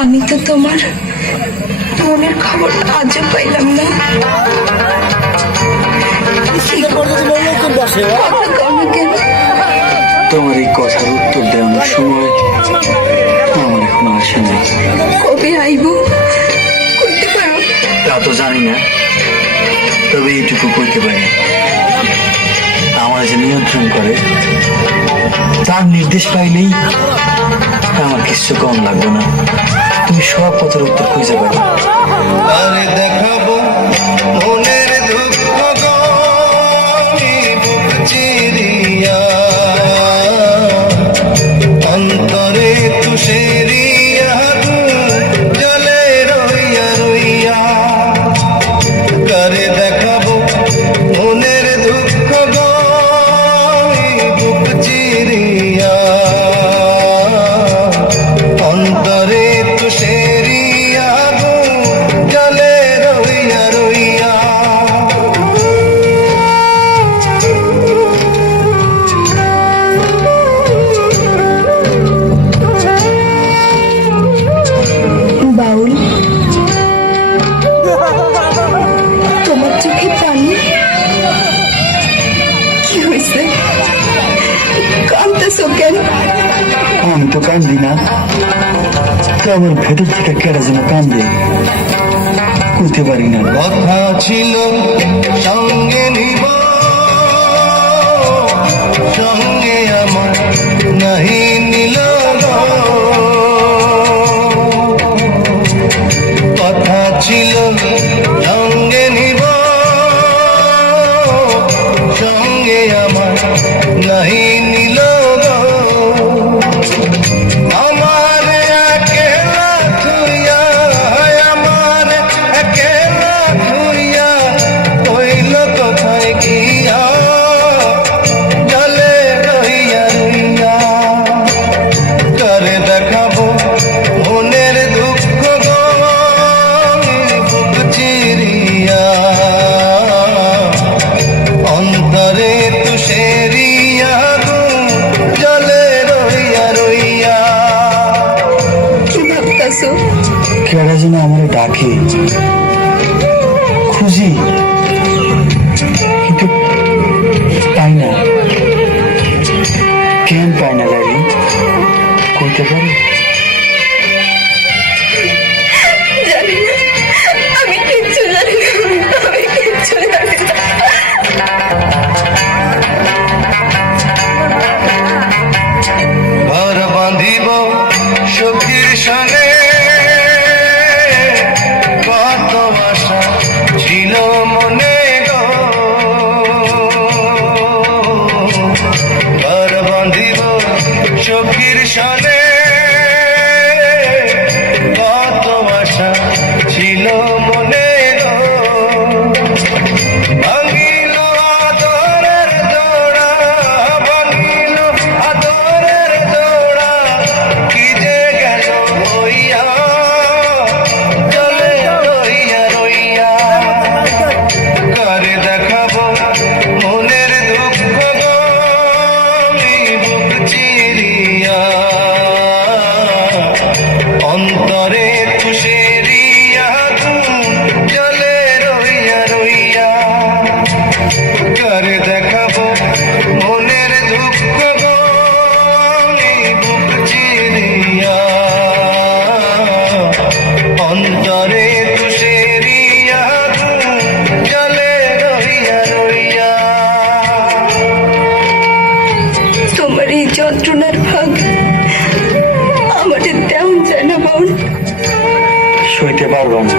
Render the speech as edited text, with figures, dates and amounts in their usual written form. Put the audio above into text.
আমি তো তোমার মনের খবর আজও পাইলাম না। তোমার এই কথার উত্তর দেওয়ার সময় আমার এখন আসে নাই। কবে আইব কইতে পারো? তা তো জানি না, তবে এইটুকু কইতে পারি, আমার যে নিয়ন্ত্রণ করে তার নির্দেশ পাইলেই আমার কিছু কম লাগবে না। তুমি সব কথার উত্তর খুঁজে পাবে। আরে দেখাবো মনের দুঃখ গনি বুক চিরিয়া, অন্তরে তুষেরিয়া জলে রইয়া রইয়া। করে দেখাবো মনের দুঃখ গনি বুক চিরিয়া, অন্তরে তুষেরিয়া জলে রইয়া রইয়া। বাউল, তোমার চোখে পানি? কি হয়েছে? কাঁদতেছো কেন? আমি তো কান্দি না, তো আমার ভেতর থেকে কেটে যেন কান্দে, কইতে পারি না। কথা ছিল সঙ্গে নিব, সঙ্গে আমার নাহি নিল গো। কথা ছিল সঙ্গে নিব, সঙ্গে আমার নাহি নিল গো। আমার একেলা থুইয়া, আমার একেলা থুইয়া কইল কোথায় গিয়া জলে রইয়া রইয়া। করে দেখাবো মনের দুঃখ গনি বুক চিরিয়া, অন্তরে তুষেরিয়া জলে রইয়া রইয়া। কি ভাবতেছো? কেডা যেন আমার ডাকে, খুঁজি কিন্তু পাই না। কেন পাই না গাড়ি, কইতে পারি? জানি না, আমি কিচ্ছু জানি না, আমি কিচ্ছু জানি না। ঘর বাঁধিব সখীর সঙ্গে, কত আশা ছিল মনে গো। ঘর বাঁধিব সখীর সঙ্গে, কত আশা ছিল মনে গো। ভাঙিল আদরের জোড়া, ভাঙিল আদরের জোড়া, কি যে গেল হইয়া জলে রইয়া রইয়া। করে দেখাবো মনের দুঃখ গনি বুক চিরিয়া, অন্তরে তুষেরিয়া জলে রইয়া রইয়া। করে দেখাবো মনের দুঃখ গনি বুক চিরিয়া, অন্তরে তুষেরিয়া জলে রইয়া রইয়া। তোমার এই যন্ত্রণার ভাগ আমাদের তেমন যায় না বাউল। সইতে পারবো না।